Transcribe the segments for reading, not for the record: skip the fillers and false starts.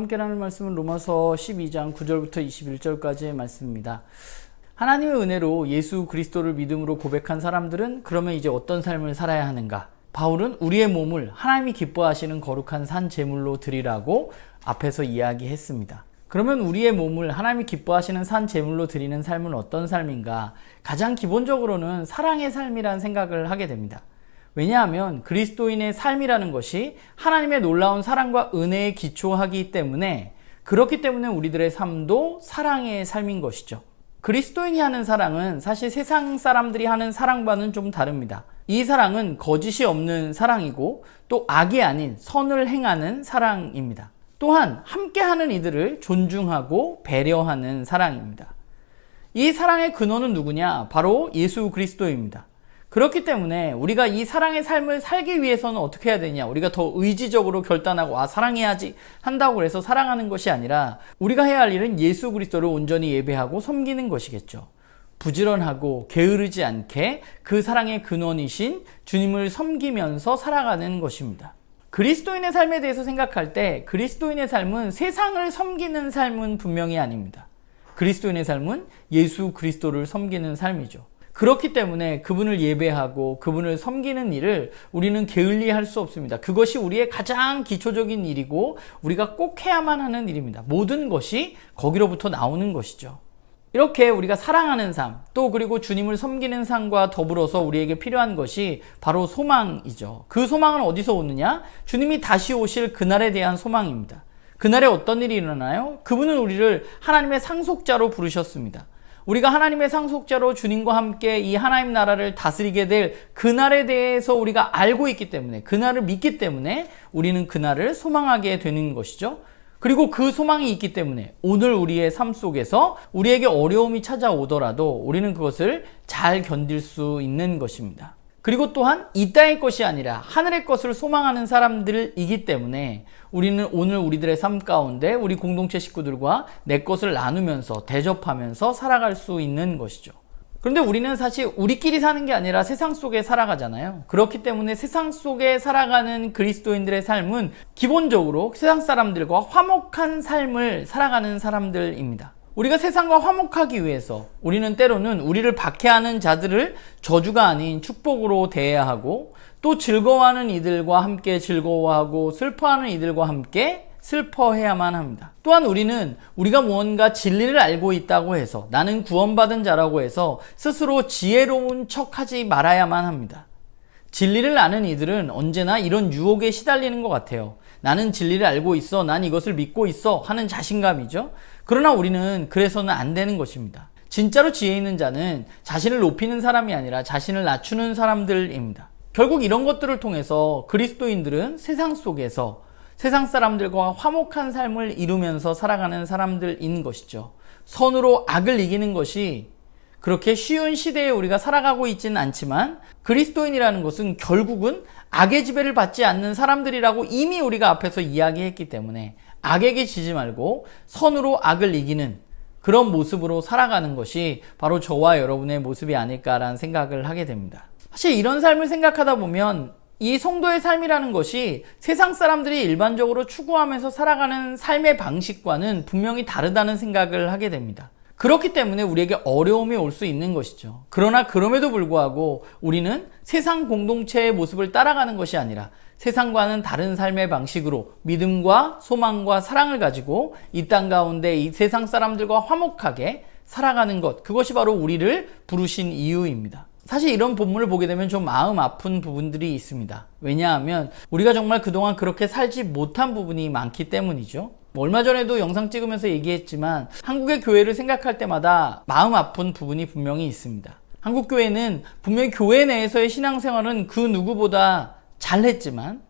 함께 나눌 말씀은 로마서 12장 9절부터 21절까지의 말씀입니다. 하나님의 은혜로 예수 그리스도를 믿음으로 고백한 사람들은 그러면 이제 어떤 삶을 살아야 하는가? 바울은 우리의 몸을 하나님이 기뻐하시는 거룩한 산 제물로 드리라고 앞에서 이야기했습니다. 그러면 우리의 몸을 하나님이 기뻐하시는 산 제물로 드리는 삶은 어떤 삶인가? 가장 기본적으로는 사랑의 삶이라는 생각을 하게 됩니다. 왜냐하면 그리스도인의 삶이라는 것이 하나님의 놀라운 사랑과 은혜에 기초하기 때문에, 그렇기 때문에 우리들의 삶도 사랑의 삶인 것이죠. 그리스도인이 하는 사랑은 사실 세상 사람들이 하는 사랑과는 좀 다릅니다. 이 사랑은 거짓이 없는 사랑이고 또 악이 아닌 선을 행하는 사랑입니다. 또한 함께하는 이들을 존중하고 배려하는 사랑입니다. 이 사랑의 근원은 누구냐? 바로 예수 그리스도입니다. 그렇기 때문에 우리가 이 사랑의 삶을 살기 위해서는 어떻게 해야 되냐? 우리가 더 의지적으로 결단하고 사랑해야지 한다고 해서 사랑하는 것이 아니라 우리가 해야 할 일은 예수 그리스도를 온전히 예배하고 섬기는 것이겠죠. 부지런하고 게으르지 않게 그 사랑의 근원이신 주님을 섬기면서 살아가는 것입니다. 그리스도인의 삶에 대해서 생각할 때 그리스도인의 삶은 세상을 섬기는 삶은 분명히 아닙니다. 그리스도인의 삶은 예수 그리스도를 섬기는 삶이죠. 그렇기 때문에 그분을 예배하고 그분을 섬기는 일을 우리는 게을리 할 수 없습니다. 그것이 우리의 가장 기초적인 일이고 우리가 꼭 해야만 하는 일입니다. 모든 것이 거기로부터 나오는 것이죠. 이렇게 우리가 사랑하는 삶, 또 그리고 주님을 섬기는 삶과 더불어서 우리에게 필요한 것이 바로 소망이죠. 그 소망은 어디서 오느냐? 주님이 다시 오실 그날에 대한 소망입니다. 그날에 어떤 일이 일어나요? 그분은 우리를 하나님의 상속자로 부르셨습니다. 우리가 하나님의 상속자로 주님과 함께 이 하나님 나라를 다스리게 될 그날에 대해서 우리가 알고 있기 때문에, 그날을 믿기 때문에 우리는 그날을 소망하게 되는 것이죠. 그리고 그 소망이 있기 때문에 오늘 우리의 삶 속에서 우리에게 어려움이 찾아오더라도 우리는 그것을 잘 견딜 수 있는 것입니다. 그리고 또한 이 땅의 것이 아니라 하늘의 것을 소망하는 사람들이기 때문에 우리는 오늘 우리들의 삶 가운데 우리 공동체 식구들과 내 것을 나누면서 대접하면서 살아갈 수 있는 것이죠. 그런데 우리는 사실 우리끼리 사는 게 아니라 세상 속에 살아가잖아요. 그렇기 때문에 세상 속에 살아가는 그리스도인들의 삶은 기본적으로 세상 사람들과 화목한 삶을 살아가는 사람들입니다. 우리가 세상과 화목하기 위해서 우리는 때로는 우리를 박해하는 자들을 저주가 아닌 축복으로 대해야 하고, 또 즐거워하는 이들과 함께 즐거워하고 슬퍼하는 이들과 함께 슬퍼해야만 합니다. 또한 우리는 우리가 무언가 진리를 알고 있다고 해서 나는 구원받은 자라고 해서 스스로 지혜로운 척하지 말아야만 합니다. 진리를 아는 이들은 언제나 이런 유혹에 시달리는 것 같아요. 나는 진리를 알고 있어, 난 이것을 믿고 있어 하는 자신감이죠. 그러나 우리는 그래서는 안 되는 것입니다. 진짜로 지혜 있는 자는 자신을 높이는 사람이 아니라 자신을 낮추는 사람들입니다. 결국 이런 것들을 통해서 그리스도인들은 세상 속에서 세상 사람들과 화목한 삶을 이루면서 살아가는 사람들인 것이죠. 선으로 악을 이기는 것이 그렇게 쉬운 시대에 우리가 살아가고 있지는 않지만, 그리스도인이라는 것은 결국은 악의 지배를 받지 않는 사람들이라고 이미 우리가 앞에서 이야기했기 때문에 악에게 지지 말고 선으로 악을 이기는 그런 모습으로 살아가는 것이 바로 저와 여러분의 모습이 아닐까라는 생각을 하게 됩니다. 사실 이런 삶을 생각하다 보면 이 성도의 삶이라는 것이 세상 사람들이 일반적으로 추구하면서 살아가는 삶의 방식과는 분명히 다르다는 생각을 하게 됩니다. 그렇기 때문에 우리에게 어려움이 올 수 있는 것이죠. 그러나 그럼에도 불구하고 우리는 세상 공동체의 모습을 따라가는 것이 아니라 세상과는 다른 삶의 방식으로 믿음과 소망과 사랑을 가지고 이 땅 가운데 이 세상 사람들과 화목하게 살아가는 것, 그것이 바로 우리를 부르신 이유입니다. 사실 이런 본문을 보게 되면 좀 마음 아픈 부분들이 있습니다. 왜냐하면 우리가 정말 그동안 그렇게 살지 못한 부분이 많기 때문이죠. 얼마 전에도 영상 찍으면서 얘기했지만 한국의 교회를 생각할 때마다 마음 아픈 부분이 분명히 있습니다. 한국 교회는 분명히 교회 내에서의 신앙생활은 그 누구보다 잘했지만,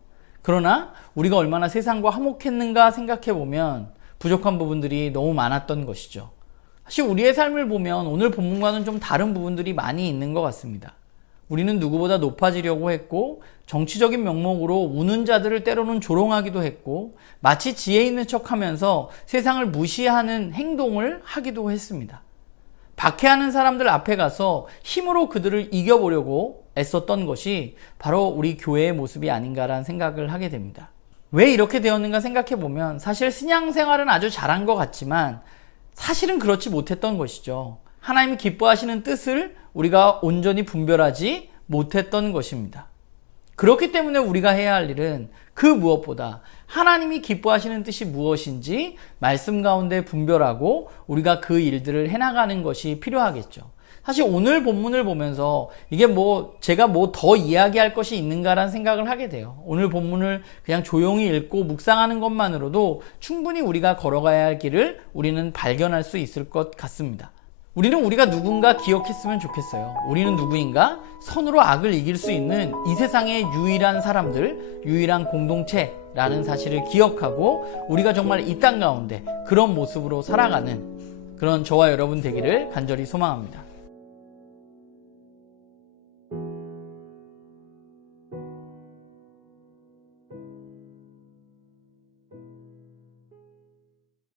그러나 우리가 얼마나 세상과 화목했는가 생각해보면 부족한 부분들이 너무 많았던 것이죠. 사실 우리의 삶을 보면 오늘 본문과는 좀 다른 부분들이 많이 있는 것 같습니다. 우리는 누구보다 높아지려고 했고, 정치적인 명목으로 우는 자들을 때로는 조롱하기도 했고, 마치 지혜 있는 척하면서 세상을 무시하는 행동을 하기도 했습니다. 박해하는 사람들 앞에 가서 힘으로 그들을 이겨보려고 애썼던 것이 바로 우리 교회의 모습이 아닌가라는 생각을 하게 됩니다. 왜 이렇게 되었는가 생각해 보면 사실 신앙생활은 아주 잘한 것 같지만 사실은 그렇지 못했던 것이죠. 하나님이 기뻐하시는 뜻을 우리가 온전히 분별하지 못했던 것입니다. 그렇기 때문에 우리가 해야 할 일은 그 무엇보다 하나님이 기뻐하시는 뜻이 무엇인지 말씀 가운데 분별하고 우리가 그 일들을 해나가는 것이 필요하겠죠. 사실 오늘 본문을 보면서 이게 제가 더 이야기할 것이 있는가라는 생각을 하게 돼요. 오늘 본문을 그냥 조용히 읽고 묵상하는 것만으로도 충분히 우리가 걸어가야 할 길을 우리는 발견할 수 있을 것 같습니다. 우리는 우리가 누군가 기억했으면 좋겠어요. 우리는 누구인가? 선으로 악을 이길 수 있는 이 세상의 유일한 사람들, 유일한 공동체라는 사실을 기억하고 우리가 정말 이 땅 가운데 그런 모습으로 살아가는 그런 저와 여러분 되기를 간절히 소망합니다.